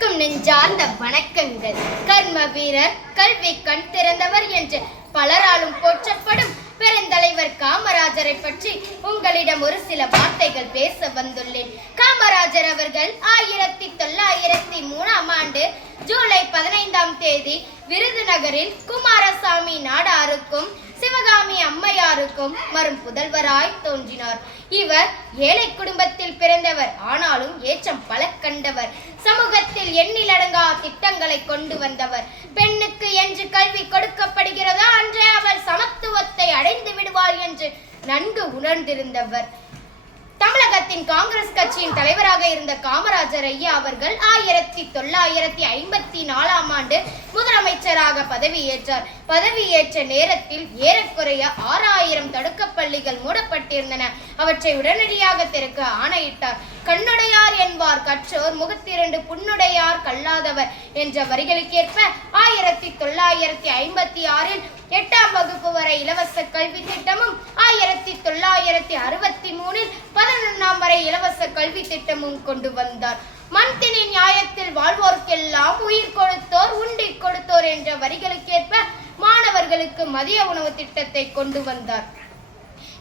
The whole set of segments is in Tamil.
அனைவருக்கும் நெஞ்சார்ந்த வணக்கங்கள். கர்ம வீரர் கல்வி கண் திறந்தவர் என்று பலராலும் போற்றப்படும் பெருந்தலைவர் காமராஜரை பற்றி உங்களிடம் ஒரு சில வார்த்தைகள் பேச வந்துள்ளேன். காமராஜர் அவர்கள் ஆயிரத்தி தொள்ளாயிரத்தி மூணாம் ஆண்டு ஜூலை பதினைந்தாம் தேதி விருதுநகரில் குமாரசாமி நாடாருக்கும் எல்லாருக்கும் மறும் புதல்வராய் தோன்றினார். இவர் ஏழை குடும்பத்தில் பிறந்தவர் ஆனாலும் ஏச்சம் பல கண்டவர். சமூகத்தில் எண்ணிலடங்கா திட்டங்களை கொண்டு வந்தவர். பெண்ணுக்கு என்று கல்வி கொடுக்கப்படுகிறதோ? அன்றே அவள் சமத்துவத்தை அடைந்து விடுவாள் என்று நன்கு உணர்ந்திருந்தவர். தமிழகத்தின் காங்கிரஸ் கட்சியின் தலைவராக இருந்த காமராஜர் ஐயா அவர்கள் ஆயிரத்தி தொள்ளாயிரத்தி ஐம்பத்தி நாலாம் ஆண்டு முதலமைச்சராக பதவியேற்றார். பதவியேற்ற நேரத்தில் ஏறக்குறைய ஆறாயிரம் தடுக்க பள்ளிகள் மூடப்பட்டிருந்தன. அவற்றை உடனடியாக திறக்க ஆணையிட்டார். கண்ணுடையார் என்பார் கற்றோர் முகத்திரண்டு புண்ணுடையார் கல்லாதவர் என்ற வரிகளுக்கேற்ப ஆயிரத்தி தொள்ளாயிரத்தி ஐம்பத்தி ஆறில் எட்டாம் வகுப்பு வரை இலவச கல்வி திட்டமும் ஆயிரத்தி தொள்ளாயிரத்தி அறுபத்தி மூணில் பதினொன்றாம் வரை இலவச கல்வி திட்டமும் கொண்டு வந்தார். மண்தினி நியாயத்தில் வாழ்வோர்க்கெல்லாம் உயிர் கொடுத்தோர் உண்டி கொடுத்தோர் என்ற வரிகளுக்கேற்ப மாணவர்களுக்கு மதிய உணவு திட்டத்தை கொண்டு வந்தார்.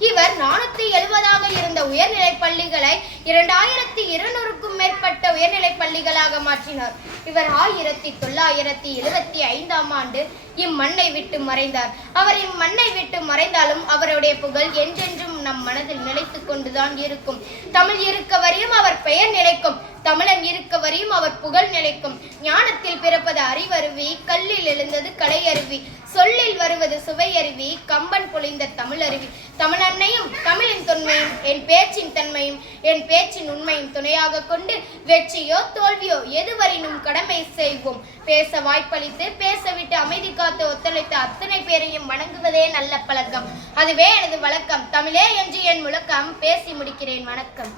இவர் நானூத்தி எழுபதாக இருந்த உயர்நிலை பள்ளிகளை இரண்டாயிரத்தி இருநூறுக்கும் மேற்பட்ட உயர்நிலை பள்ளிகளாக மாற்றினார். இவர் ஆயிரத்தி தொள்ளாயிரத்தி எழுபத்தி ஐந்தாம் ஆண்டு இம்மண்ணை விட்டு மறைந்தார். அவர் இம்மண்ணை விட்டு மறைந்தாலும் அவருடைய புகழ் என்றென்றும் நம் மனதில் நிலைத்துக் கொண்டுதான் இருக்கும். தமிழ் இருக்க வரையும் அவர் பெயர் நிலைக்கும். தமிழன் இருக்க வரையும் அவர் புகழ் நிலைக்கும். ஞானத்தில் பிறப்பது அறிவருவி கல்லில் எழுந்தது கலையருவி சொல்லில் வருவது சுவையருவி கம்பன் பொழிந்த தமிழருவி. தமிழன்னையும் தமிழின் தொன்மையும் என் பேச்சின் தன்மையும் என் பேச்சின் உண்மையும் துணையாக கொண்டு வெற்றியோ தோல்வியோ எதுவரினும் கடமை செய்வோம். பேச வாய்ப்பளித்து பேசவிட்டு அமைதி காத்து ஒத்துழைத்த அத்தனை பேரையும் வணங்குவதே நல்ல பழக்கம். அதுவே எனது வழக்கம். தமிழே என்று என் முழக்கம். பேசி முடிக்கிறேன். வணக்கம்.